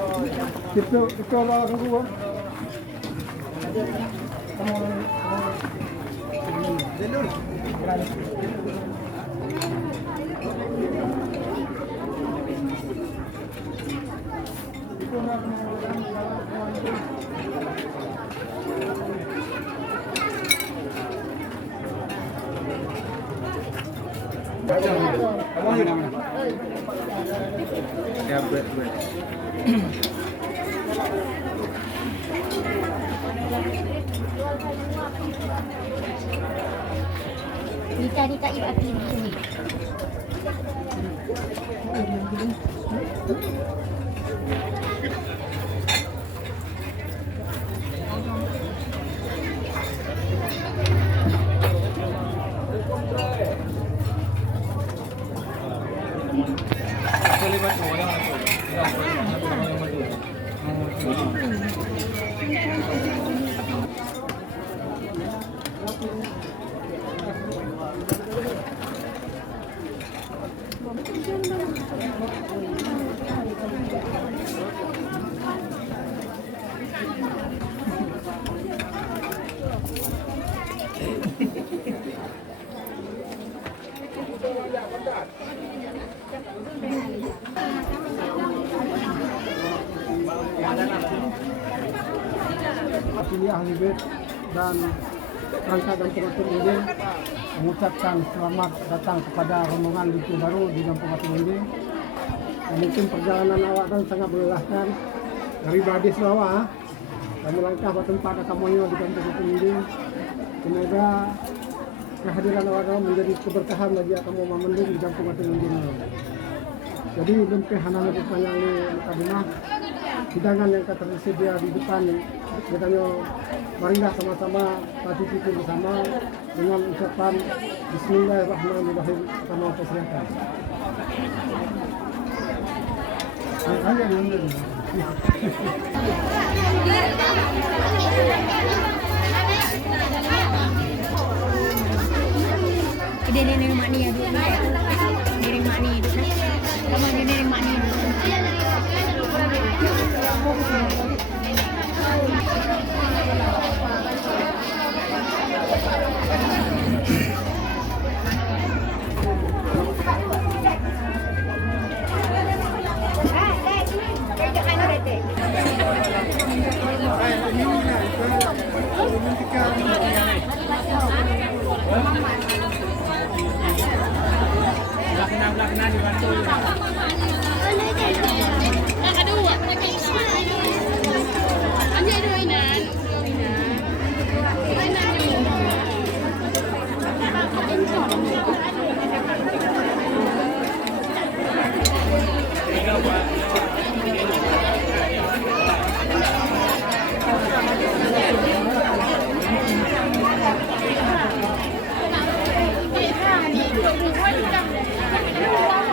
Ito lang ako ko. Yeah, bread. Dita ipatin ini. Pilih ahli bed dan rangka dan pengatur ini mengucapkan selamat datang kepada rombongan Litu Baru di Kampung Batu ini. Mungkin perjalanan awak kan sangat melelahkan dari Badis bawah dan melangkah ke tempat kamunya di Kampung Batu ini. Semoga kehadiran awak menjadi keberkahan bagi kamu Mamendung di Kampung Batu ini. Jadi lempeh hana berpanjang di Mekah hidangan yang tersedia di depan katanya marilah sama-sama partisipasi bersama dengan ucapan Bismillahirrahmanirrahim sama persilakan. Ide nenek mak ni ada. Nenek mak ni itu. Kamu nenek mak ni. Belakang dibantu. Kedua, hanya dua inan. Tiga buat.